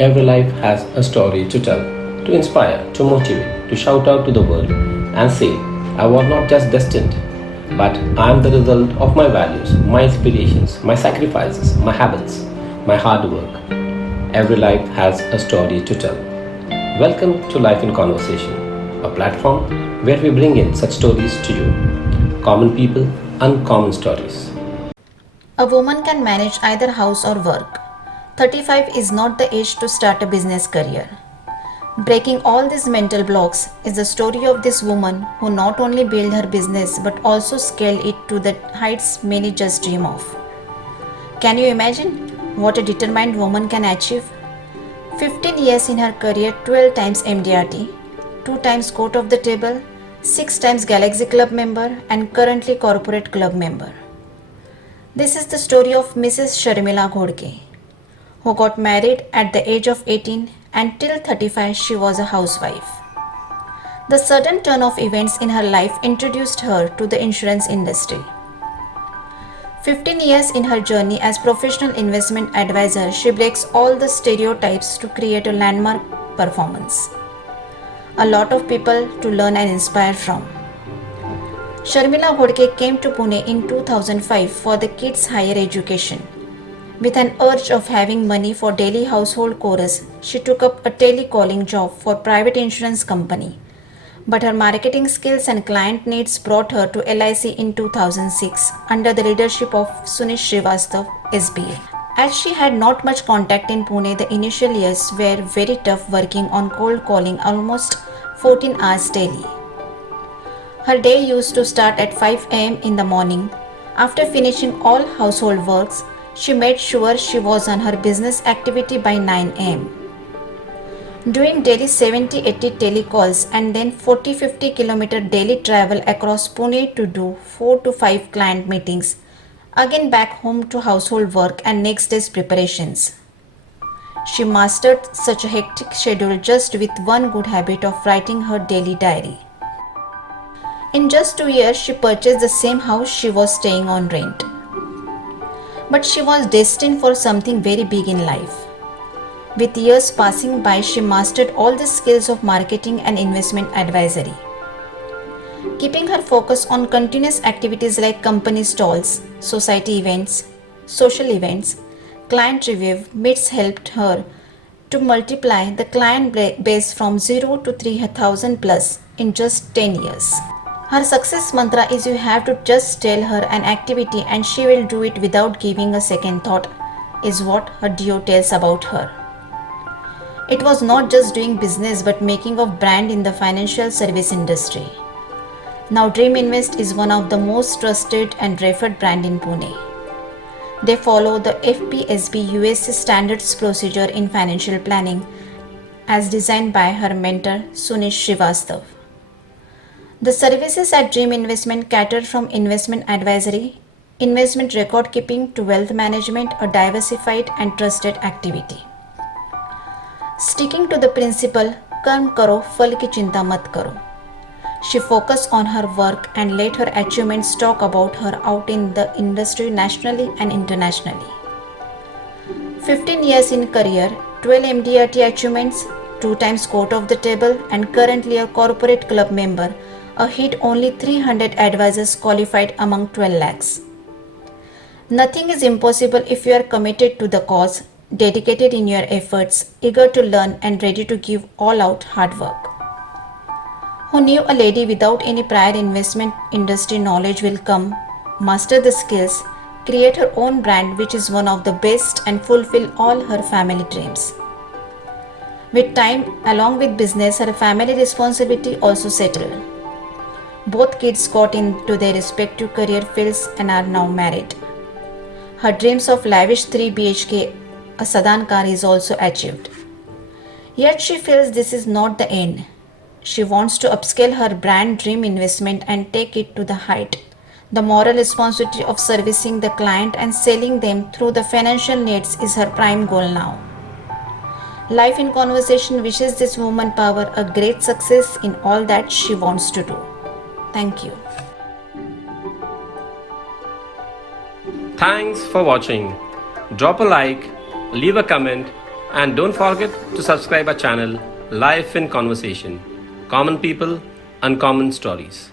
Every life has a story to tell, to inspire, to motivate, to shout out to the world and say, I was not just destined, but I am the result of my values, my inspirations, my sacrifices, my habits, my hard work. Every life has a story to tell. Welcome to Life in Conversation, a platform where we bring in such stories to you. Common people, uncommon stories. A woman can manage either house or work. 35 is not the age to start a business career. Breaking all these mental blocks is the story of this woman who not only built her business but also scaled it to the heights many just dream of. Can you imagine what a determined woman can achieve? 15 years in her career, 12 times MDRT, 2 times court of the table, 6 times Galaxy Club member, and currently corporate club member. This is the story of Mrs. Sharmila Ghodke, who got married at the age of 18 and till 35 she was a housewife. The sudden turn of events in her life introduced her to the insurance industry. 15 years in her journey as professional investment advisor, she breaks all the stereotypes to create a landmark performance. A lot of people to learn and inspire from. Sharmila Ghodke came to Pune in 2005 for the kids' higher education. With an urge of having money for daily household chores, she took up a telecalling job for private insurance company. But her marketing skills and client needs brought her to LIC in 2006 under the leadership of Sunish Srivastav, SBA. As she had not much contact in Pune, the initial years were very tough working on cold calling almost 14 hours daily. Her day used to start at 5 am in the morning. After finishing all household works, she made sure she was on her business activity by 9 am. Doing daily 70-80 telecalls and then 40-50 km daily travel across Pune to do 4 to 5 client meetings, again back home to household work and next day's preparations. She mastered such a hectic schedule just with one good habit of writing her daily diary. In just 2 years, she purchased the same house she was staying on rent. But she was destined for something very big in life. With years passing by, she mastered all the skills of marketing and investment advisory. Keeping her focus on continuous activities like company stalls, society events, social events, client review meets helped her to multiply the client base from 0 to 3,000 plus in just 10 years. Her success mantra is you have to just tell her an activity and she will do it without giving a second thought, is what her duo tells about her. It was not just doing business but making of brand in the financial service industry. Now Dream Invest is one of the most trusted and referred brand in Pune. They follow the FPSB US standards procedure in financial planning as designed by her mentor Sunish Srivastav. The services at Dream Investment cater from investment advisory, investment record keeping to wealth management, a diversified and trusted activity. Sticking to the principle, Karm karo, phal ki chinta mat karo. She focused on her work and let her achievements talk about her out in the industry nationally and internationally. 15 years in career, 12 MDRT achievements, 2 times court of the table and currently a corporate club member, a hit only 300 advisors qualified among 12 lakhs. Nothing is impossible if you are committed to the cause, dedicated in your efforts, eager to learn and ready to give all out hard work. Who knew a lady without any prior investment industry knowledge will come, master the skills, create her own brand which is one of the best and fulfill all her family dreams. With time, along with business, her family responsibility also settled. Both kids got into their respective career fields and are now married. Her dreams of lavish 3 BHK, a sedan car is also achieved. Yet she feels this is not the end. She wants to upscale her brand Dream Investment and take it to the height. The moral responsibility of servicing the client and selling them through the financial needs is her prime goal now. Life in Conversation wishes this woman power a great success in all that she wants to do. Thank you. Thanks for watching. Drop a like, leave a comment, And don't forget to subscribe our channel Life in Conversation. Common people, uncommon stories.